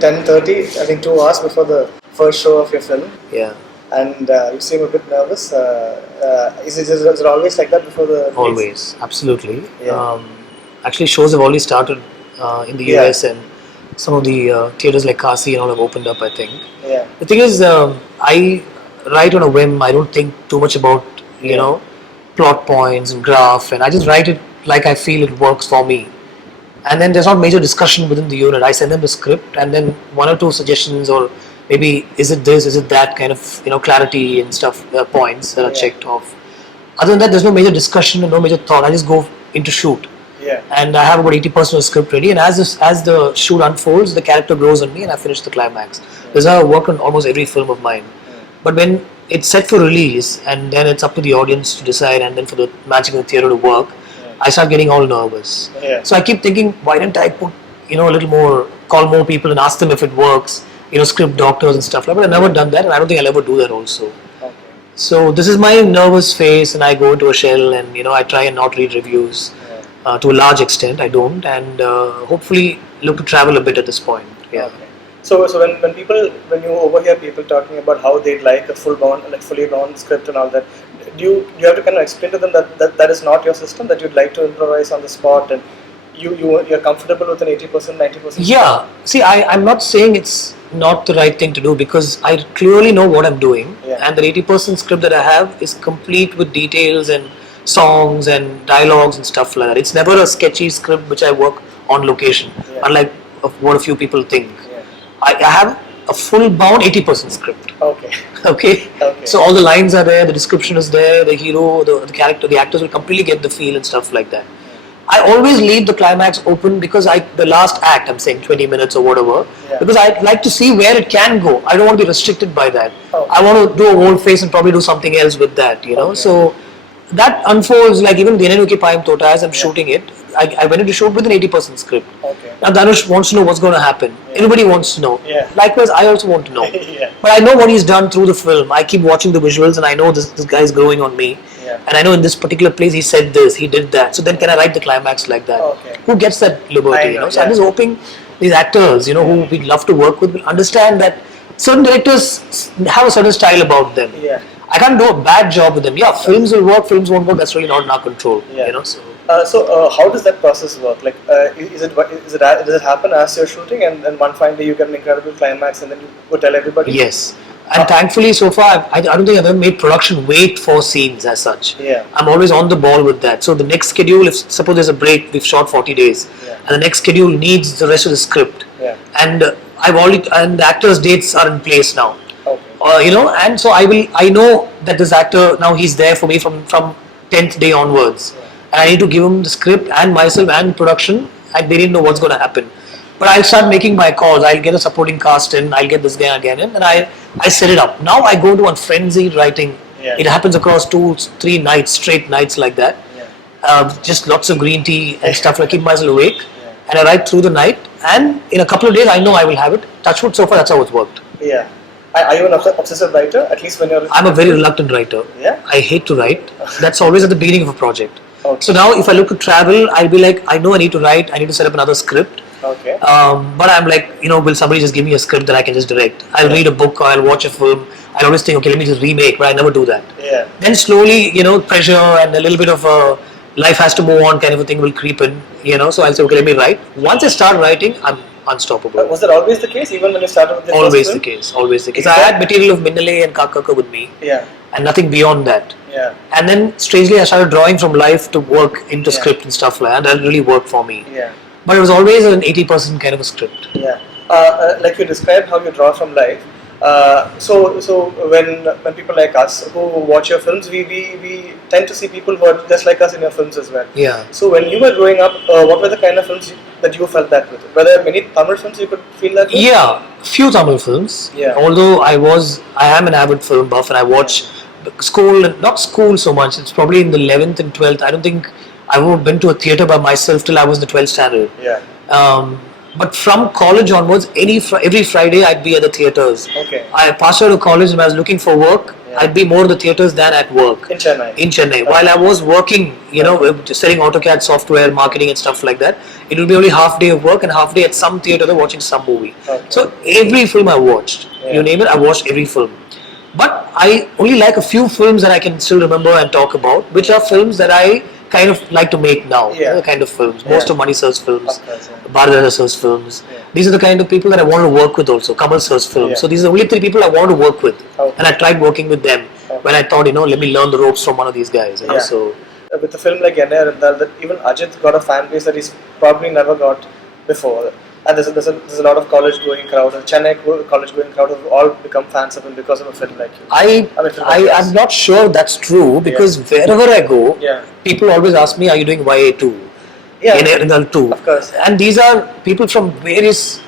10:30, I think 2 hours before the first show of your film. Yeah. And you seem a bit nervous. Is it always like that before the release? Always, absolutely. Yeah. Actually, shows have already started in the Yeah. US, and some of the theaters like Kasi and all have opened up, I think. Yeah. The thing is, I write on a whim. I don't think too much about, plot points and graph, and I just write it like I feel it works for me. And then there's not major discussion within the unit. I send them the script, and then one or two suggestions, or maybe is it this, is it that kind of clarity and stuff, points that are checked off. Other than that, there's no major discussion and no major thought. I just go into shoot. Yeah. And I have about 80% of the script ready, and as the shoot unfolds, the character grows on me, and I finish the climax. This is how I work on almost every film of mine. But when it's set for release, and then it's up to the audience to decide, and then for the magic of the theatre to work, I start getting all nervous. Yeah. So I keep thinking, why didn't I put a little more, call more people and ask them if it works, script doctors and stuff like that. But I've never done that, and I don't think I'll ever do that also. Okay. So this is my nervous phase, and I go into a shell, and I try and not read reviews. To a large extent, I don't, and hopefully look to travel a bit at this point. Yeah. Okay. So when you overhear people talking about how they'd like a fully bound script and all that, do you have to kind of explain to them that is not your system, that you'd like to improvise on the spot, and you're comfortable with an 80%, 90%? Yeah. See, I'm not saying it's not the right thing to do, because I clearly know what I'm doing, and the 80% script that I have is complete with details and songs and dialogues and stuff like that. It's never a sketchy script which I work on location, unlike what a few people think. I have a full bound 80% script. Okay. So all the lines are there, the description is there, the hero, the character, the actors will completely get the feel and stuff like that. I always leave the climax open, because the last act, I'm saying 20 minutes or whatever, because I'd like to see where it can go. I don't want to be restricted by that. I want to do a whole face and probably do something else with that, So that unfolds, like even Dinenuki Payam Tota, as I'm shooting it, I went into shoot with an 80% script. Now Dhanush wants to know what's going to happen. Everybody wants to know. Likewise, I also want to know. But I know what he's done through the film. I keep watching the visuals, and I know this guy's growing on me. And I know in this particular place he said this, he did that. So then can I write the climax like that? Who gets that liberty? So I'm just hoping these actors, who we'd love to work with, will understand that certain directors have a certain style about them. I can't do a bad job with them. Films will work, films won't work. That's really not in our control. So how does that process work? Like, does it happen as you're shooting, and one fine day you get an incredible climax, and then you go tell everybody? Yes. And thankfully, so far, I don't think I've ever made production wait for scenes as such. I'm always on the ball with that. So the next schedule, if suppose there's a break, we've shot 40 days, and the next schedule needs the rest of the script. And and the actors' dates are in place now. And so I know that this actor, now he's there for me from 10th day onwards. And I need to give him the script and myself and production, and they didn't know what's going to happen. But I'll start making my calls. I'll get a supporting cast in, I'll get this guy again in, and I set it up. Now I go to a frenzied writing. It happens across 2-3 nights, straight nights like that. Just lots of green tea and stuff. I keep myself awake, and I write through the night, and in a couple of days I know I will have it. Touch wood, so far that's how it's worked. Are you an obsessive writer, at least when you're... I'm a very reluctant writer. I hate to write. That's always at the beginning of a project. So now if I look to travel, I'll be like, I know I need to write, I need to set up another script. But I'm like, will somebody just give me a script that I can just direct? I'll read a book, or I'll watch a film. I always think, okay, let me just remake, but I never do that. Then slowly, pressure and a little bit of life has to move on kind of a thing will creep in, So I'll say, okay, let me write. Once I start writing, I'm unstoppable. Was that always the case, even when you started with the Always first the case, always the case. I had material of Minnale and Kakaka with me, and nothing beyond that. And then strangely I started drawing from life to work into script and stuff like that. That really worked for me. But it was always an 80% kind of a script. Like you described how you draw from life. So when people like us who watch your films, we tend to see people who are just like us in your films as well. So when you were growing up, what were the kind of films that you felt that with? Were there many Tamil films you could feel that with? Few Tamil films. Although I am an avid film buff, and I watch not school so much. It's probably in the 11th and 12th. I don't think I've ever been to a theatre by myself till I was in the 12th standard. But from college onwards, every Friday I'd be at the theatres. Okay. I passed out of college and I was looking for work. Yeah. I'd be more at the theatres than at work. In Chennai. Okay. While I was working, selling AutoCAD software, marketing and stuff like that, it would be only half day of work and half day at some theatre watching some movie. Okay. So every film I watched, you name it, I watched every film. But I only like a few films that I can still remember and talk about, which are films that I kind of like to make now. The kind of films. Most of Mani Sir's films, Bharadwaj Sir's films. These are the kind of people that I want to work with also. Kamal Sir's films. So these are the only 3 people I want to work with. And I tried working with them when I thought, let me learn the ropes from one of these guys. So with a film like Yenna and that even Ajit got a fan base that he's probably never got before. And there's a lot of college going crowd, and Chennai college going crowd have all become fans of him because of a film like you. I'm not sure that's true, because wherever I go, people always ask me, are you doing YA2? In 2. Of course. And these are people from various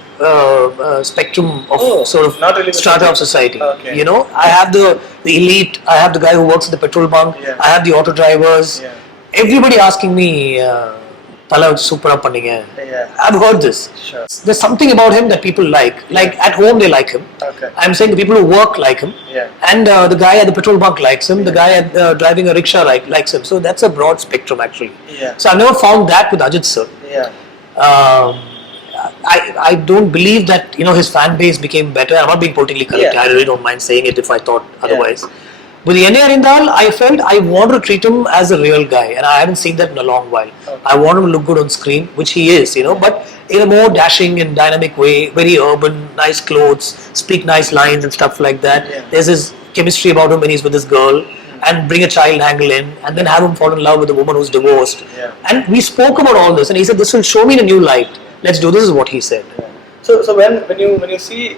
spectrum of sort of really strata of society. Okay. I have the elite, I have the guy who works at the petrol bunk, I have the auto drivers. Everybody asking me, super panninga. I've heard this. Sure. There's something about him that people like. Like at home they like him. Okay. I'm saying the people who work like him. And the guy at the petrol bunk likes him. The guy at driving a rickshaw likes him. So that's a broad spectrum actually. So I've never found that with Ajit sir. I don't believe that his fan base became better. I'm not being politically correct. I really don't mind saying it if I thought otherwise. With Yenna Arindal, I felt I wanted to treat him as a real guy, and I haven't seen that in a long while. Okay. I want him to look good on screen, which he is, but in a more dashing and dynamic way, very urban, nice clothes, speak nice lines and stuff like that. There's this chemistry about him when he's with this girl, and bring a child angle in, and then have him fall in love with a woman who's divorced. And we spoke about all this, and he said, this will show me in a new light. Let's do this, is what he said. So when you see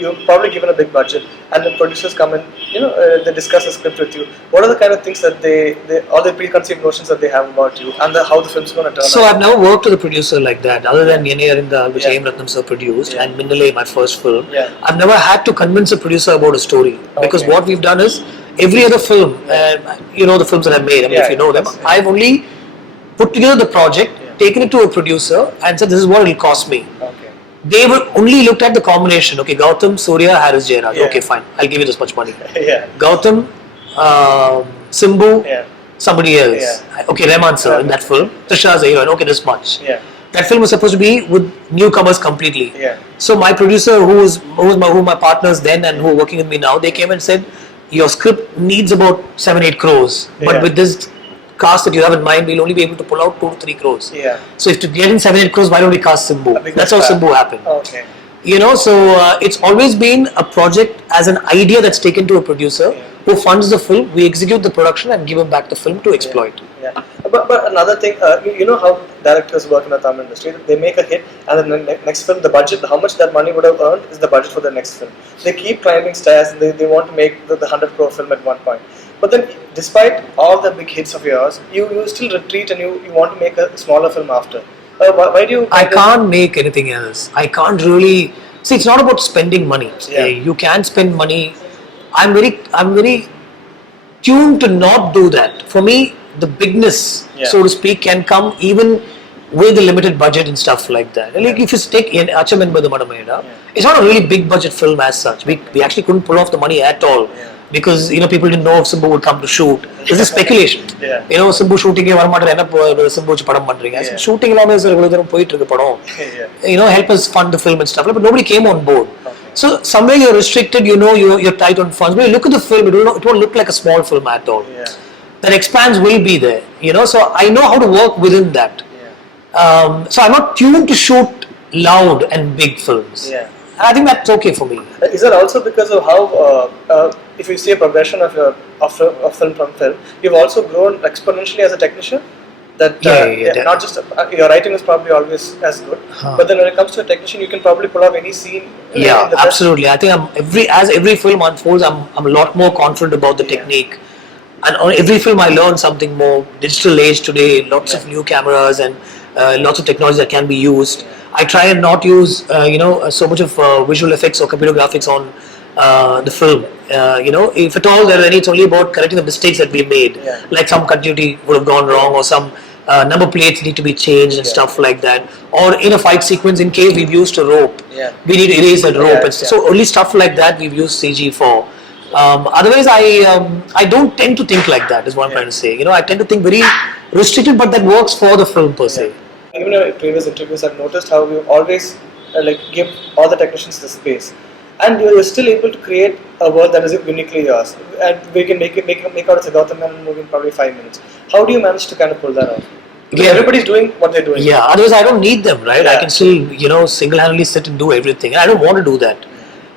you're probably given a big budget and the producers come in, they discuss a script with you. What are the kind of things that they all the preconceived notions that they have about you and how the film's going to turn out? So I've never worked with a producer like that, other than Yenna Arindal, which A.M. Ratnam sir produced, and Minnale, my first film. I've never had to convince a producer about a story, because what we've done is every other film, the films that I've made, if you know them, I've only put together the project, taken it to a producer, and said, this is what it'll cost me. They were only looked at the combination. Okay, Gautham, Surya, Harris, Jairaj. Okay, fine. I'll give you this much money. Gautham, Simbu, somebody else. Okay, Rahman sir in that film. Trisha's a heroine. Okay, this much. That film was supposed to be with newcomers completely. So my producer, who my partners then and who are working with me now, they came and said, your script needs about 7-8 crores. But with this cast that you have in mind, we'll only be able to pull out 2 to 3 crores. So if to get in 7-8 crores, why don't we cast Simbu? That's how Simbu happened. Okay. So it's always been a project as an idea that's taken to a producer who funds the film. We execute the production and give him back the film to exploit. But another thing, how directors work in the Tamil industry, they make a hit and then the next film, the budget, how much that money would have earned is the budget for the next film. They keep climbing stairs and they want to make the 100 crore film at one point. But then, despite all the big hits of yours, you still retreat and you want to make a smaller film after. Why do you? I can't make anything else. I can't really. See, it's not about spending money. You can spend money. I'm very tuned to not do that. For me, the bigness, so to speak, can come even with a limited budget and stuff like that. Like if you take Achcham Yenbadhu Madamaiyada, it's not a really big budget film as such. We actually couldn't pull off the money at all. Because people didn't know if Simbu would come to shoot. This is speculation. Simbu shooting Simbu padam pandringa. Shooting help us fund the film and stuff. But nobody came on board. So somewhere you're restricted. You're tight on funds. But you look at the film, it won't look like a small film at all. That expanse will be there. So I know how to work within that. So I'm not tuned to shoot loud and big films. I think that's okay for me. Is that also because of how, if you see a progression of film from film, you've also grown exponentially as a technician? That not just your writing is probably always as good, but then when it comes to a technician, you can probably pull off any scene. Absolutely. I think as every film unfolds, I'm a lot more confident about the technique. And on every film, I learn something more. Digital age today, lots of new cameras and lots of technology that can be used. I try and not use, so much of visual effects or computer graphics on the film. If at all there are any, it's only about correcting the mistakes that we made. Like some continuity would have gone wrong, or some number plates need to be changed and stuff like that. Or in a fight sequence, in case we've used a rope, we need to erase that rope. So only stuff like that we've used CG for. Otherwise, I don't tend to think like that. Is what I'm trying to say. I tend to think very restricted, but that works for the film per se. Even in previous interviews, I've noticed how you always give all the technicians the space, and you're still able to create a world that is uniquely yours, and we can make out as a Gautham Menon movie in probably 5 minutes. How do you manage to kind of pull that off? Because everybody's doing what they're doing. Yeah, otherwise I don't need them, right? I can still, single-handedly sit and do everything. And I don't want to do that.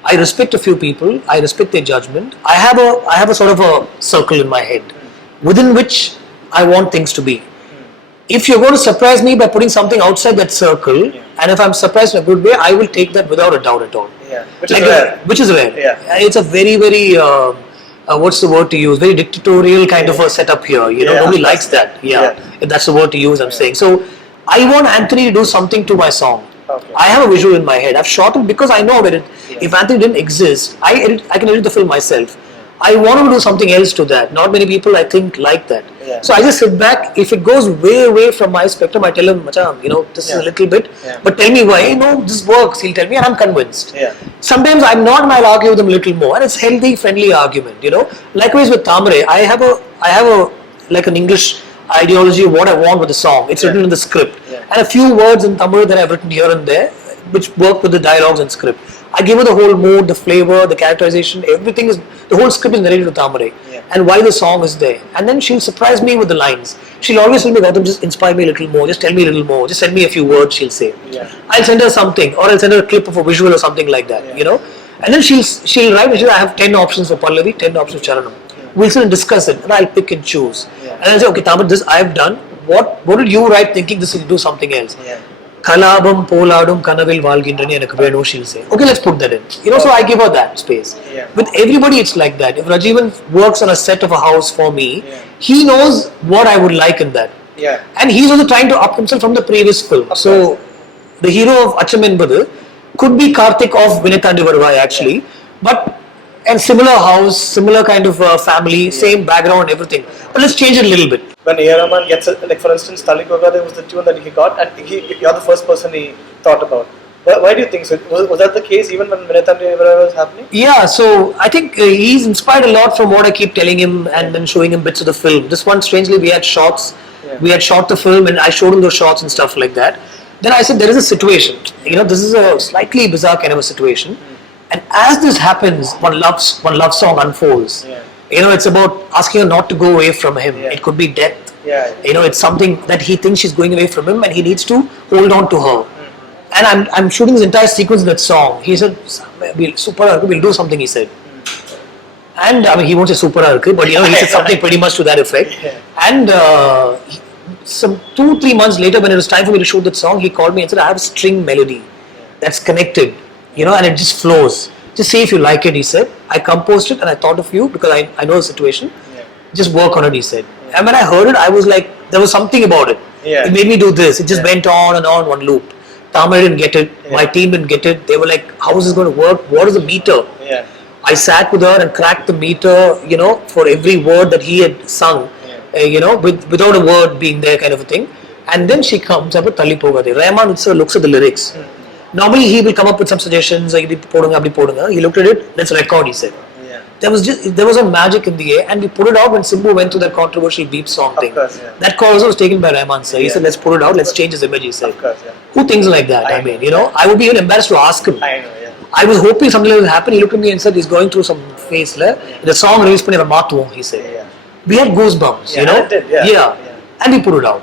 I respect a few people. I respect their judgment. I have a sort of a circle in my head within which I want things to be. If you're going to surprise me by putting something outside that circle, and if I'm surprised in a good way, I will take that without a doubt at all. Yeah, which is rare. Which is rare. Yeah. It's a very, very, what's the word to use? Very dictatorial kind of a setup here. Nobody likes that. If that's the word to use, I'm saying. So, I want Anthony to do something to my song. Okay. I have a visual in my head. I've shot it because I know that if Anthony didn't exist, I can edit the film myself. I want to do something else to that. Not many people, I think, like that. So I just sit back. If it goes way away from my spectrum, I tell him, Macham, this is a little bit, but tell me why. No, this works. He'll tell me, and I'm convinced. Sometimes I'm not, and I'll argue with him a little more, and it's healthy, friendly argument. Likewise with Tamre, I have a like an English ideology of what I want with the song. It's written in the script, and a few words in Tamil that I've written here and there, which work with the dialogues and script. I give her the whole mood, the flavor, the characterization, everything is, the whole script is narrated to Tamare, and why the song is there. And then she'll surprise me with the lines. She'll always tell me, Gautham, just inspire me a little more, just tell me a little more, just send me a few words, she'll say. I'll send her something, or I'll send her a clip of a visual or something like that, And then she'll write, I have 10 options for Pallavi, 10 options for Charanam. We'll sit and discuss it, and I'll pick and choose. And I'll say, okay, Tamar, this I've done. What did you write thinking this will do something else? Kalabam Poladum Kanavil Valgindrani and Akabeno, she'll say. Okay, let's put that in. So I give her that space. With everybody it's like that. If Rajivan works on a set of a house for me, he knows what I would like in that. And he's also trying to up himself from the previous film. So the hero of Achcham Yenbadhu could be Karthik of Vinitandi Varuvai actually. And similar house, similar kind of family, same background, everything. But let's change it a little bit. When A. Rahman gets it, like for instance, Talikoga, there was the tune that he got, and you're the first person he thought about. Why do you think so? Was that the case even when Vinitandi Varuvai was happening? Yeah, so I think he's inspired a lot from what I keep telling him and then showing him bits of the film. This one, strangely, we had shots. We had shot the film and I showed him those shots and stuff like that. Then I said, there is a situation. This is a slightly bizarre kind of a situation. And as this happens, one love song unfolds. It's about asking her not to go away from him. It could be death. It's something that he thinks she's going away from him and he needs to hold on to her. And I'm shooting this entire sequence in that song. He said, we'll do something, he said. And he won't say super arc, but he said something pretty much to that effect. And some 2-3 months later, when it was time for me to shoot that song, he called me and said, I have a string melody that's connected. And it just flows. Just see if you like it, he said. I composed it and I thought of you because I know the situation. Just work on it, he said. And when I heard it, I was like, there was something about it. It made me do this. It just went on and on, one loop. Tamar didn't get it. My team didn't get it. They were like, how is this going to work? What is the meter? I sat with her and cracked the meter, for every word that he had sung, without a word being there kind of a thing. And then she comes up with Talipoga. Rahman looks at the lyrics. Normally he will come up with some suggestions, he looked at it, let's record, he said. There was a magic in the air, and we put it out when Simbu went through that controversial beep song thing. That call also was taken by Rahman sir. He said, let's put it out, let's change his image, he said. Who thinks like that? I would be even embarrassed to ask him. I was hoping something like that would happen. He looked at me and said, he's going through some phase. The song released by Matuo, he said. We had goosebumps, and we put it out.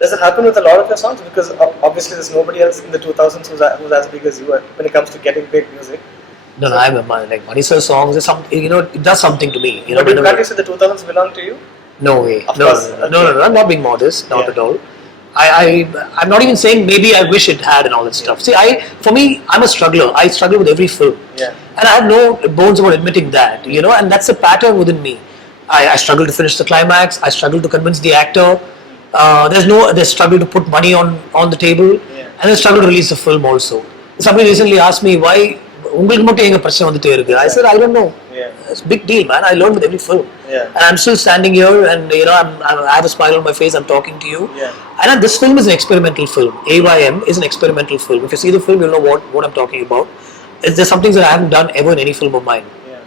Does it happen with a lot of your songs? Because obviously there's nobody else in the 2000s who's as big as you are when it comes to getting big music. No, I'm like Mani sir's songs. It does something to me. But can't you say the 2000s belong to you? No way. No. I'm not being modest. Not at all. I'm not even saying maybe I wish it had and all that stuff. See, for me, I'm a struggler. I struggle with every film. And I have no bones about admitting that. And that's a pattern within me. I struggle to finish the climax. I struggle to convince the actor. There's struggle to put money on the table, and there's struggle to release the film also. Somebody recently asked me why I said I don't know. It's a big deal, man. I learned with every film. Yeah. And I'm still standing here, and I have a smile on my face. I'm talking to you. Yeah. And this film is an experimental film. AYM is an experimental film. If you see the film, you'll know what I'm talking about. There's some things that I haven't done ever in any film of mine. Yeah.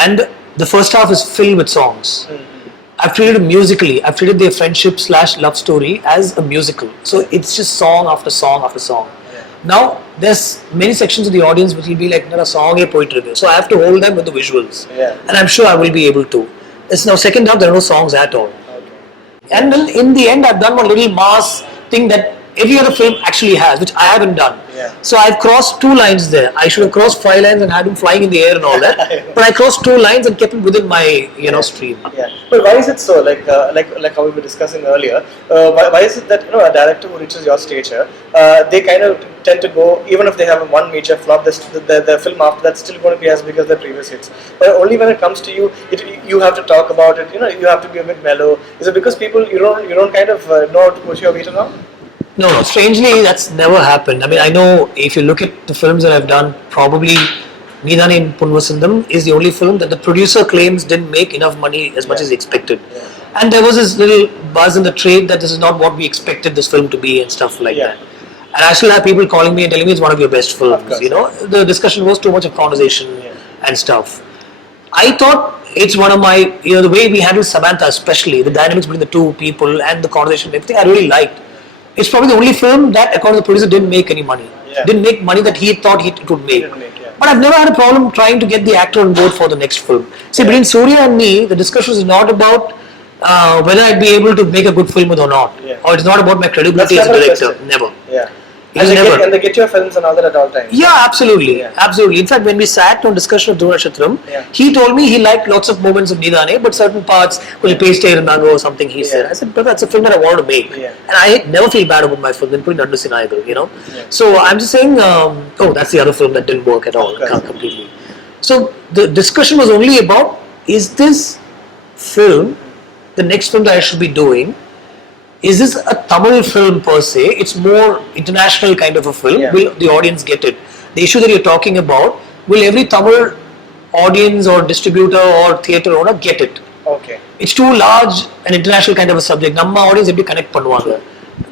And the first half is filled with songs. Mm-hmm. I've treated it musically. I've treated their friendship / love story as a musical. So it's just song after song after song. Yeah. Now, there's many sections of the audience which will be like, a song, a poetry. So I have to hold them with the visuals. Yeah. And I'm sure I will be able to. It's now second half, there are no songs at all. Okay. And then in the end, I've done one little mass thing that every other film actually has, which I haven't done. Yeah. So I've crossed 2 lines there. I should have crossed 5 lines and had him flying in the air and all that. But I crossed 2 lines and kept it within my stream. Yeah. But why is it so? Like how we were discussing earlier. Why is it that a director who reaches your stature, they kind of tend to go, even if they have one major flop, the film after that's still going to be as big as the previous hits. But only when it comes to you, you have to talk about it. You have to be a bit mellow. Is it because people you don't kind of know how to push your weight around? No, strangely, that's never happened. I mean, I know if you look at the films that I've done, probably Needane in Punvasundam is the only film that the producer claims didn't make enough money as much as he expected. Yeah. And there was this little buzz in the trade that this is not what we expected this film to be and stuff like that. And I still have people calling me and telling me it's one of your best films. The discussion was too much of conversation and stuff. I thought it's one of my, the way we handled Samantha especially, the dynamics between the two people and the conversation and everything I really liked. It's probably the only film that, according to the producer, didn't make any money. Yeah. Didn't make money that he thought it would make. But I've never had a problem trying to get the actor on board for the next film. See, between Surya and me, the discussion is not about whether I'd be able to make a good film or not. Yeah. Or it's not about my credibility as a director. Never. Yeah. And they get your films and all that at all times. Yeah, absolutely. Yeah. Absolutely. In fact, when we sat on discussion of Dhruva Nakshatram, he told me he liked lots of moments of Needane, but certain parts, paste or something he said. I said, brother, that's a film that I want to make. Yeah. And I never feel bad about my film, then putting Nandu Sinayagal, Yeah. So I'm just saying, that's the other film that didn't work at all, completely. So the discussion was only about, is this film the next film that I should be doing? Is this a Tamil film per se? It's more international kind of a film. Yeah. Will the audience get it? The issue that you're talking about, will every Tamil audience or distributor or theatre owner get it? Okay. It's too large an international kind of a subject. Namma audience eppadi connect பண்ணுவாங்க.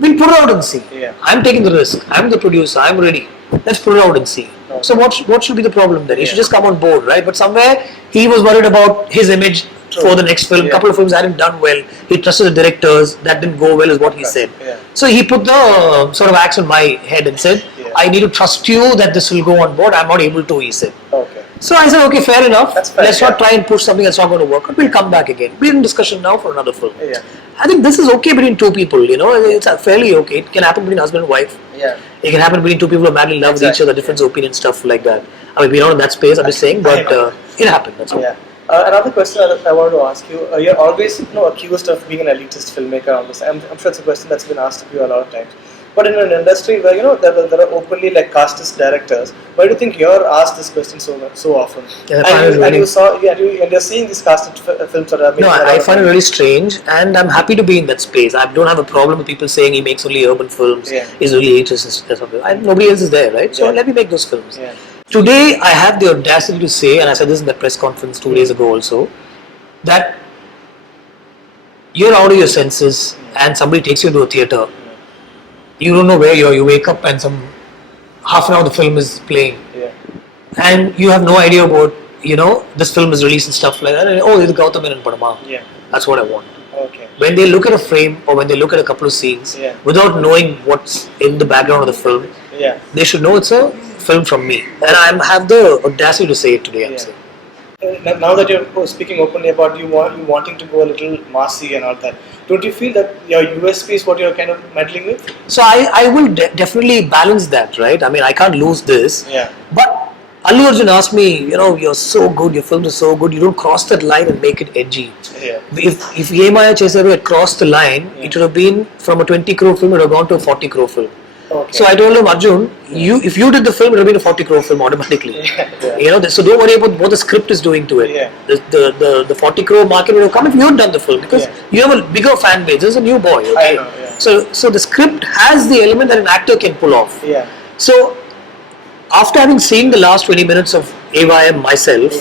We'll put it out and see. Yeah. I'm taking the risk. I'm the producer. I'm ready. Let's put it out and see. Okay. So what should be the problem then? He should just come on board, right? But somewhere he was worried about his image. True. For the next film, couple of films hadn't done well. He trusted the directors, that didn't go well is what he said. Yeah. So he put the sort of axe on my head and said, I need to trust you that this will go on board. I'm not able to, he said. Okay. So I said, okay, fair enough. Let's not try and push something that's not going to work. We'll come back again. We're in discussion now for another film. Yeah. I think this is okay between two people, it's fairly okay. It can happen between husband and wife. Yeah. It can happen between two people who madly love each other, different opinions, stuff like that. I mean, we're not in that space, I'm just saying, but it happened, that's all. Yeah. Another question that I wanted to ask you, you're always accused of being an elitist filmmaker on this. I'm sure it's a question that's been asked of you a lot of times. But in an industry where there are openly casteist directors, why do you think you're asked this question so often? Yeah, and you're seeing these casted films that are made. No, I find it really strange, and I'm happy to be in that space. I don't have a problem with people saying he makes only urban films. Yeah. He's really elitist and stuff. Nobody else is there, right? So let me make those films. Yeah. Today, I have the audacity to say, and I said this in the press conference 2 days ago also, that you're out of your senses and somebody takes you to a theatre. You don't know where you are. You wake up and half an hour the film is playing. Yeah. And you have no idea about, this film is released and stuff like that. And, it's Gautham Menon Padama. Yeah. That's what I want. Okay. When they look at a frame or when they look at a couple of scenes, without knowing what's in the background of the film, they should know it's a film from me. And I have the audacity to say it today, I'm saying. Now that you're speaking openly about you wanting to go a little massy and all that, don't you feel that your USP is what you're kind of meddling with? So I will definitely balance that, right? I mean, I can't lose this. Yeah. But Allu Arjun asked me, you're so good, your films are so good, you don't cross that line and make it edgy. Yeah. If Yemaya Chesaru had crossed the line, it would have been from a 20 crore film, it would have gone to a 40 crore film. Okay. So I told him, Arjun, if you did the film, it would have been a 40 crore film automatically. So don't worry about what the script is doing to it. Yeah. The 40 crore market would have come if you had done the film, because you have a bigger fan base. There's a new boy. Okay? I know, yeah. So the script has the element that an actor can pull off. Yeah. So after having seen the last 20 minutes of AYM myself,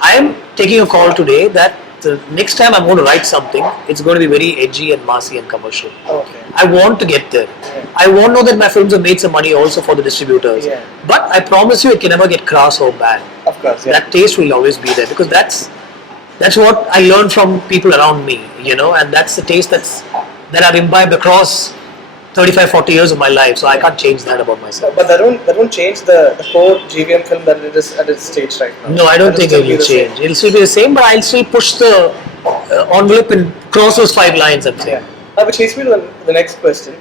I am taking a call today that the next time I'm going to write something, it's going to be very edgy and massy and commercial. Okay. I want to get there. I want to know that my films have made some money also for the distributors. But I promise you, it can never get crass or bad. Of course. That taste will always be there, because that's what I learned from people around me, and that's the taste that I've imbibed across 35-40 years of my life, so I can't change that about myself. But that won't change the core GVM film that it is at its stage right now. No, I don't think it will change. It'll still be the same, but I'll still push the envelope and cross those 5 lines, I'm saying. Which leads me to the next question.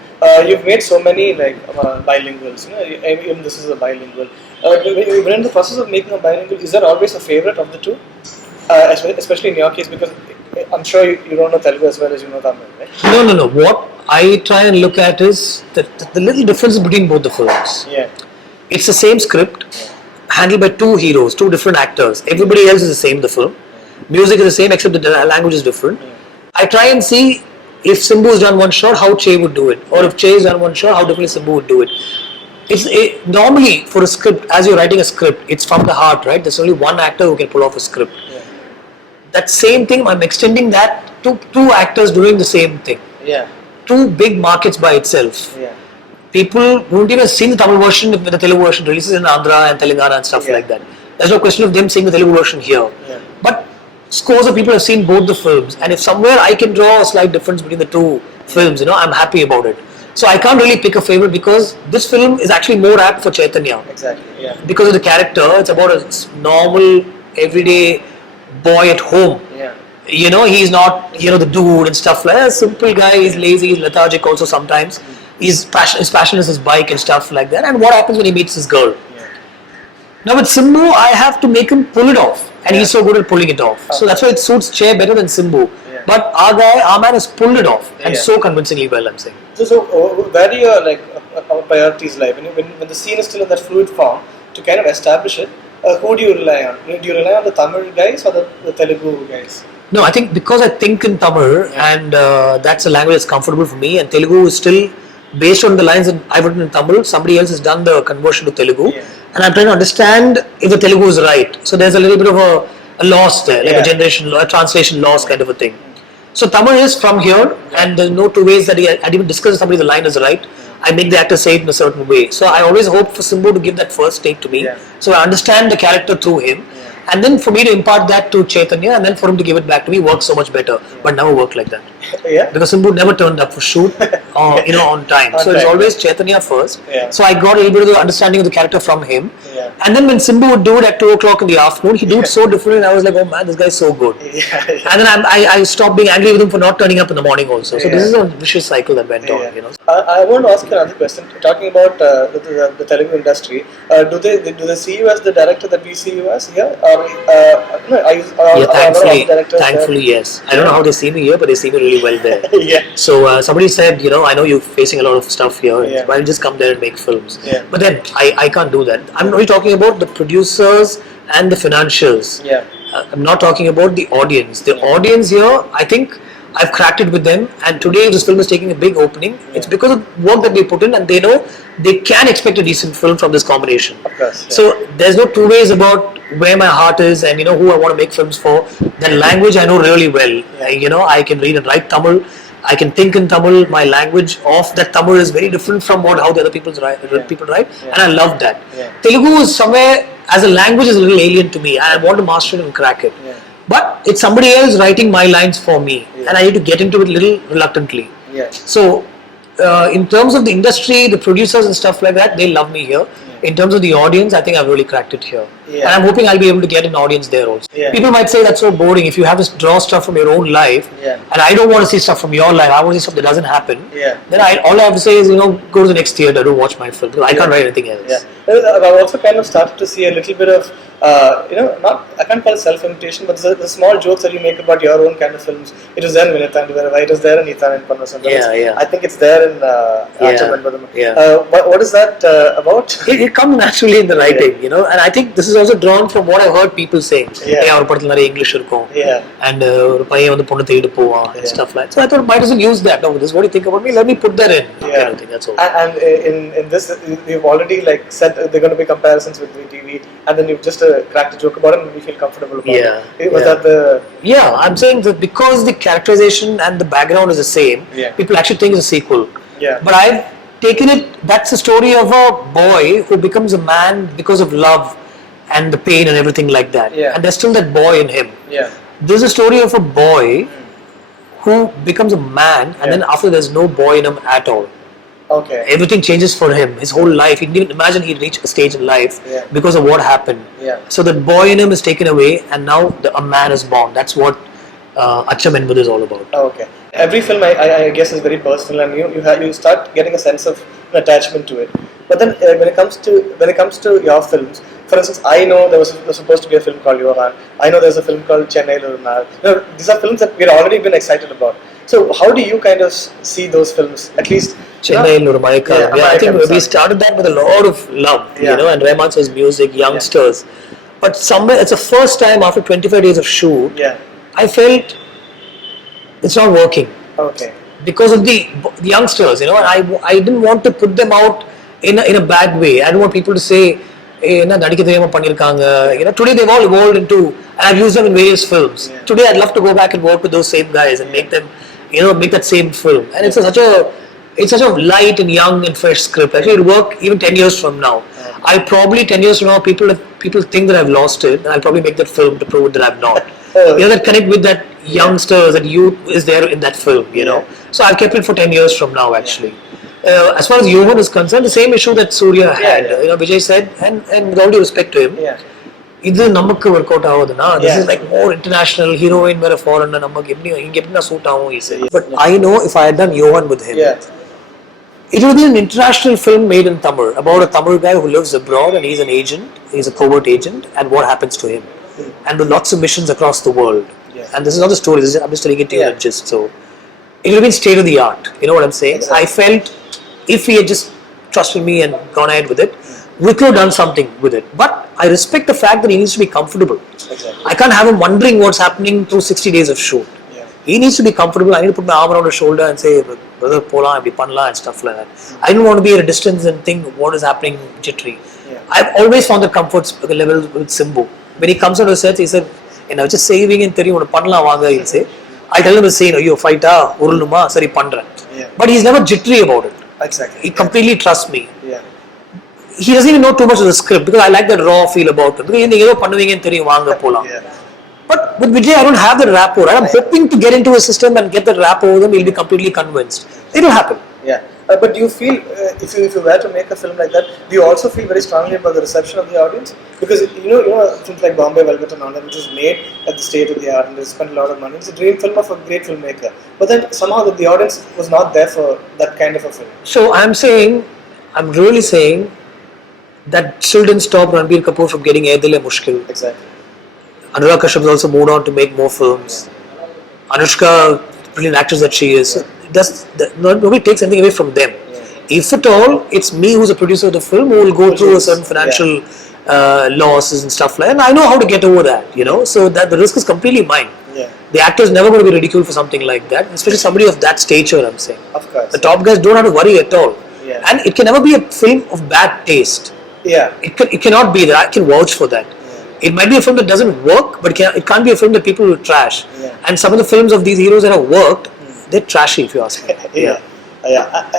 You've made so many bilinguals, even this is a bilingual. When in the process of making a bilingual, is there always a favorite of the two? Especially in your case, because I'm sure you don't know Telugu as well as you know Tamil, right? No. What I try and look at is the little difference between both the films. It's the same script, handled by 2 heroes, 2 different actors. Everybody else is the same, the film. Music is the same, except the language is different. I try and see if Simbu has done one shot, how Che would do it. Or if Che has done one shot, how differently Simbu would do it. Normally, for a script, as you're writing a script, it's from the heart, right? There's only one actor who can pull off a script. That same thing, I'm extending that to 2 actors doing the same thing. 2 big markets by itself. People won't even have seen the Tamil version if the Telugu version releases in Andhra and Telangana and stuff like that. There's no question of them seeing the Telugu version here. But scores of people have seen both the films, and if somewhere I can draw a slight difference between the 2 films, I'm happy about it. So I can't really pick a favorite, because this film is actually more apt for Chaitanya. Exactly. Because of the character, it's about a normal, everyday boy at home. He's not, the dude and stuff like that. A simple guy, he's lazy, he's lethargic also sometimes. His passion is his bike and stuff like that. And what happens when he meets this girl? Now with Simbu, I have to make him pull it off. And he's so good at pulling it off. So that's why it suits Che better than Simbu. But our man has pulled it off. And so convincingly well, I'm saying. So where do your priorities lie? When the scene is still in that fluid form, to kind of establish it, who do you rely on? Do you rely on the Tamil guys or the Telugu guys? No, I think because I think in Tamil, and that's a language that's comfortable for me, and Telugu is still based on the lines that I've written in Tamil. Somebody else has done the conversion to Telugu, and I'm trying to understand if the Telugu is right. So there's a little bit of a loss there, like a generation, a translation loss kind of a thing. So Tamil is from here, and there's no 2 ways that I'd even discuss with somebody the line is right. I make the actor say it in a certain way. So I always hope for Simbu to give that first take to me, so I understand the character through him. And then for me to impart that to Chaitanya, and then for him to give it back to me works so much better. But never worked like that. Because Simbu never turned up for shoot, on time. So it's always Chaitanya first. So I got a little bit of the understanding of the character from him. And then when Simbu would do it at 2 o'clock in the afternoon, he do it so differently. And I was like, oh man, this guy's so good. And then I stopped being angry with him for not turning up in the morning also. So this is a vicious cycle that went on. I want to ask you another question. Talking about the Telugu industry, do they see you as the director that we see you as here? Thankfully, yes. I don't know how they see me here, but they see me really well there. So somebody said, I know you're facing a lot of stuff here. Why don't you just come there and make films? But then I can't do that. I'm only talking about the producers and the financials. I'm not talking about the audience. The audience here, I think I've cracked it with them, and today this film is taking a big opening. It's because of work that they put in, and they know they can expect a decent film from this combination. Of course, So there's no 2 ways about where my heart is and who I want to make films for. The language I know really well. I can read and write Tamil. I can think in Tamil. My language of that Tamil is very different from how the other people write, and I love that. Telugu is somewhere as a language is a little alien to me. I want to master it and crack it. But it's somebody else writing my lines for me, and I need to get into it a little reluctantly. So, in terms of the industry, the producers and stuff like that, they love me here. In terms of the audience, I think I've really cracked it here. And I'm hoping I'll be able to get an audience there also. People might say that's so boring if you have to draw stuff from your own life, and I don't want to see stuff from your life, I want to see stuff that doesn't happen. Then all I have to say is, go to the next theatre, don't watch my film. I can't write anything else. I've also kind of started to see a little bit of, I can't call it self-imitation, but the small jokes that you make about your own kind of films. It was there in Vinithan, it was there in Ethan and Pannasan. I think it's there in Achcham Yenbadhu Madamaiyada. What is that about? It comes naturally in the writing, and I think this is also drawn from what I heard people saying. Yeah, our particular English and and stuff like that. So I thought, might as well use that. No, this is what you think about me. Let me put that in. Yeah, that's all. And in this, you've already like said they're going to be comparisons with VTV, and then you've just cracked a joke about it, and we feel comfortable about it. Was that the? Yeah, I'm saying that because the characterization and the background is the same, people actually think it's a sequel. Yeah. But I've taken it. That's the story of a boy who becomes a man because of love and the pain and everything like that. Yeah. And there's still that boy in him. Yeah. There's a story of a boy who becomes a man, and then after there's no boy in him at all. Okay. Everything changes for him. His whole life. He didn't even imagine he'd reach a stage in life because of what happened. Yeah. So the boy in him is taken away, and now a man is born. That's what Achcham Yenbadhu is all about. Okay. Every film, I guess, is very personal, and you start getting a sense of an attachment to it. But then when it comes to your films, for instance, I know there was supposed to be a film called Johan. I know there's a film called Chennai Lunar. These are films that we've already been excited about. So how do you kind of see those films? At least Chennai Lunar. I think we started that with a lot of love, and Rahman says music, youngsters. But somewhere, it's the first time after 25 days of shoot, I felt it's not working. Okay. Because of the youngsters, and I didn't want to put them out in a bad way. I didn't want people to say, today they've all evolved into, and I've used them in various films. Yeah. Today I'd love to go back and work with those same guys and make them, make that same film. And it's such a light and young and fresh script. Actually, it'll work even 10 years from now. I'll probably 10 years from now, people think that I've lost it, and I'll probably make that film to prove that I've not. That connect with that youngsters, that youth is there in that film, So I've kept it for 10 years from now, actually. As far as Johan is concerned, the same issue that Surya had, Vijay said, and with all due respect to him, this is like more international, heroine, where a foreigner, he said. But I know if I had done Johan with him, it would be an international film made in Tamil, about a Tamil guy who lives abroad and he's an agent, he's a covert agent, and what happens to him. And with lots of missions across the world. And this is not the story, I'm just telling it to you in gist. So it would have been state of the art, you know what I'm saying? Exactly. I felt if he had just trusted me and gone ahead with it, we could have done something with it. But I respect the fact that he needs to be comfortable. Exactly. I can't have him wondering what's happening through 60 days of shoot. He needs to be comfortable. I need to put my arm around his shoulder and say, brother, pola, and stuff like that. I didn't want to be at a distance and think what is happening jittery. I've always found the comfort level with Simbu. When he comes on the set, he said, I was just saving in theory, he'll say, I tell him the same, you fight, sorry, pandra. But he's never jittery about it. Exactly. He completely trusts me. He doesn't even know too much of the script because I like that raw feel about it. But with Vijay, I don't have that rapport. I'm hoping to get into a system and get that rapport with him. He'll be completely convinced. It'll happen. Yeah. But do you feel, if you were to make a film like that, do you also feel very strongly about the reception of the audience? Because films like Bombay Velvet and all that, which is made at the state of the art and they spent a lot of money. It's a dream film of a great filmmaker. But then somehow the audience was not there for that kind of a film. So I'm really saying that still didn't stop Ranbir Kapoor from getting Ae Dil Hai Mushkil. Exactly. Anurag Kashyap has also moved on to make more films. Anushka, brilliant actress that she is. Nobody takes anything away from them. If at all, it's me who's a producer of the film who will go through a certain financial losses and stuff like that. And I know how to get over that, so that the risk is completely mine. The actor is never going to be ridiculed for something like that, especially somebody of that stature, I'm saying. Of course. The top guys don't have to worry at all. And it can never be a film of bad taste. It cannot be that. I can vouch for that. It might be a film that doesn't work, but it can't be a film that people will trash. And some of the films of these heroes that have worked, they're trashy, if you ask me.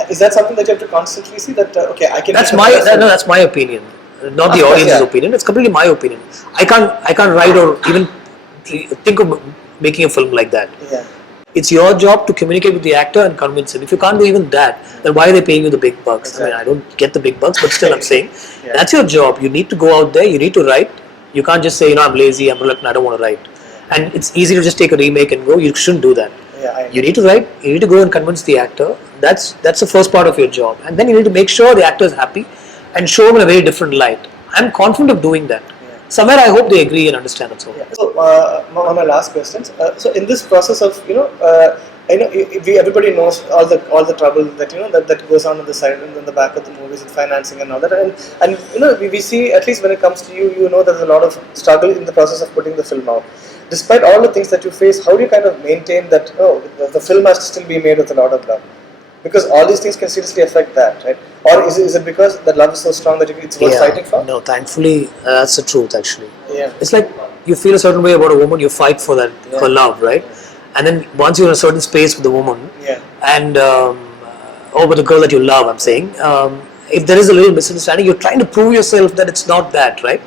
Is that something that you have to constantly see? That I can. That's my opinion, not the audience's opinion. It's completely my opinion. I can't write or even think of making a film like that. It's your job to communicate with the actor and convince him. If you can't do even that, then why are they paying you the big bucks? Exactly. I don't get the big bucks, but still I'm saying that's your job. You need to go out there. You need to write. You can't just say, I'm lazy, I don't want to write. And it's easy to just take a remake and go. You shouldn't do that. You need to write. You need to go and convince the actor. That's the first part of your job. And then you need to make sure the actor is happy and show him in a very different light. I'm confident of doing that. somewhere I hope they agree and understand. That's all. Yeah. So my last questions. So in this process of everybody knows all the trouble that that goes on the side and in the back of the movies and financing and all that, and we see, at least when it comes to you, there's a lot of struggle in the process of putting the film out. Despite all the things that you face, how do you kind of maintain that the film has to still be made with a lot of love? Because all these things can seriously affect that, right? Or is it because the love is so strong that it's worth fighting for? No, thankfully, that's the truth actually. Yeah. It's like you feel a certain way about a woman, you fight for that, her love, right? And then once you're in a certain space with the woman, and or with the girl that you love, I'm saying, if there is a little misunderstanding, you're trying to prove yourself that it's not that, right?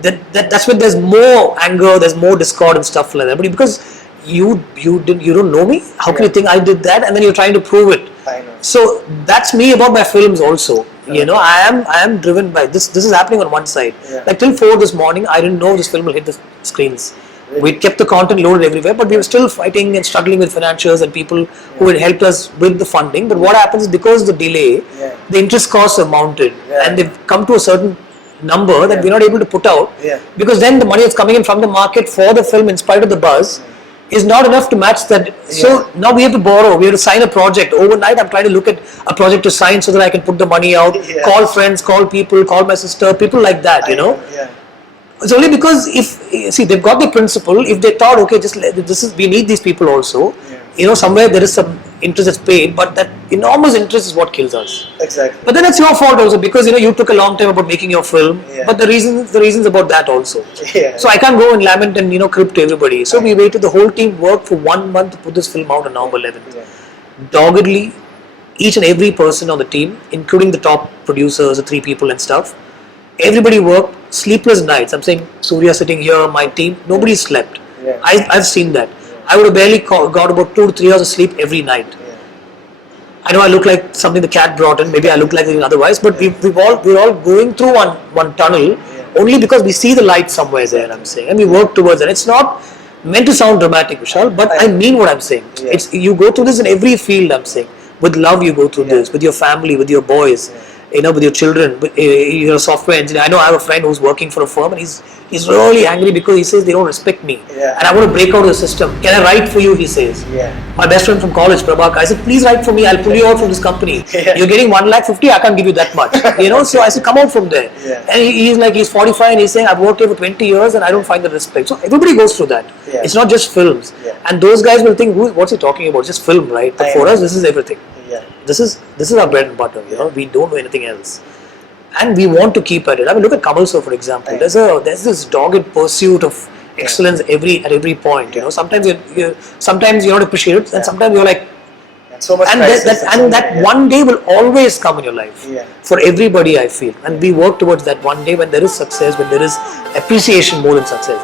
That's when there's more anger, there's more discord and stuff like that. But because you don't know me, how can you think I did that? And then you're trying to prove it. I know. So that's me about my films also. I am driven by this. This is happening on one side. Like till 4 this morning, I didn't know this film will hit the screens. Really? We kept the content loaded everywhere, but we were still fighting and struggling with financiers and people who had helped us with the funding. But what happens is, because of the delay, the interest costs have mounted, and they've come to a certain number that we're not able to put out, because then the money that's coming in from the market for the film, in spite of the buzz, is not enough to match that. So now we have to borrow, we have to sign a project. Overnight I'm trying to look at a project to sign so that I can put the money out, call friends, call people, call my sister, people like that, It's only because they've got the principle. If they thought, okay, we need these people also, somewhere there is some interest that's paid, but that enormous interest is what kills us. Exactly. But then it's your fault also, because you took a long time about making your film, but the reasons about that also. So I can't go and lament and crib to everybody. So we waited, the whole team worked for 1 month to put this film out on November 11th. Doggedly, each and every person on the team, including the top producers, the 3 people and stuff, everybody worked sleepless nights. I'm saying Surya sitting here, my team, nobody slept. I've seen that. I would have barely got about 2 to 3 hours of sleep every night. I know I look like something the cat brought in, maybe I look like anything otherwise, but we're all going through one tunnel only because we see the light somewhere there, I'm saying, and we work towards it. It's not meant to sound dramatic, Vishal, but I mean what I'm saying. It's you go through this in every field, I'm saying. With love you go through this, with your family, with your boys, with your children, you're a software engineer. I know I have a friend who's working for a firm, and he's really angry because he says they don't respect me, and I want to break out of the system. Can I write for you? He says. My best friend from college, Prabhakar, I said, please write for me. I'll pull you out from this company. You're getting 1,50,000. I can't give you that much. So I said, come out from there. And he's 45 and he's saying, I've worked here for 20 years and I don't find the respect. So everybody goes through that. It's not just films. And those guys will think, what's he talking about? It's just film, right? But for us, this is everything. This is our bread and butter. We don't know anything else, and we want to keep at it. I mean, look at Kamal Sir, for example. There's this dogged pursuit of excellence at every point. Sometimes you're not appreciated, and sometimes you're like, so much. And that one day will always come in your life for everybody, I feel, and we work towards that one day when there is success, when there is appreciation more than success.